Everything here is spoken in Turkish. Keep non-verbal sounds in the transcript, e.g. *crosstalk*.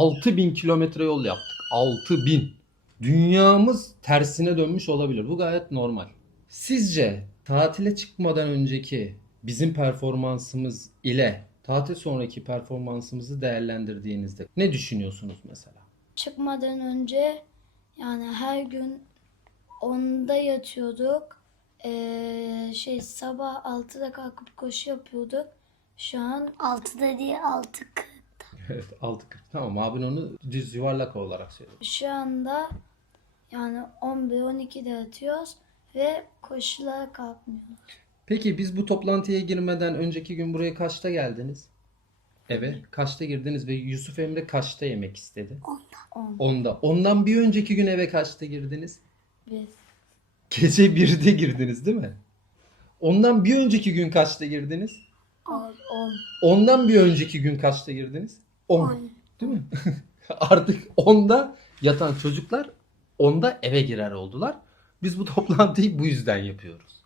6000 kilometre yol yaptık. 6000. Dünyamız tersine dönmüş olabilir. Bu gayet normal. Sizce tatile çıkmadan önceki bizim performansımız ile tatil sonraki performansımızı değerlendirdiğinizde ne düşünüyorsunuz mesela? Çıkmadan önce yani her gün onda yatıyorduk. Ee, şey sabah 6'da kalkıp koşu yapıyorduk. Şu an 6'da değil 6 Evet 6.40. Tamam abin onu düz yuvarlak olarak söyledi. şu anda yani 11-12'de yatıyoruz ve koşulara kalkmıyoruz. Peki biz bu toplantıya girmeden önceki gün buraya kaçta geldiniz? Eve kaçta girdiniz ve Yusuf Emre kaçta yemek istedi? 10. Onda. Ondan bir önceki gün eve kaçta girdiniz? Biz. Gece 1'de girdiniz değil mi? Ondan bir önceki gün kaçta girdiniz? 10. Ondan bir önceki gün kaçta girdiniz? 10. Değil mi? *laughs* Artık onda yatan çocuklar onda eve girer oldular. Biz bu toplantıyı bu yüzden yapıyoruz.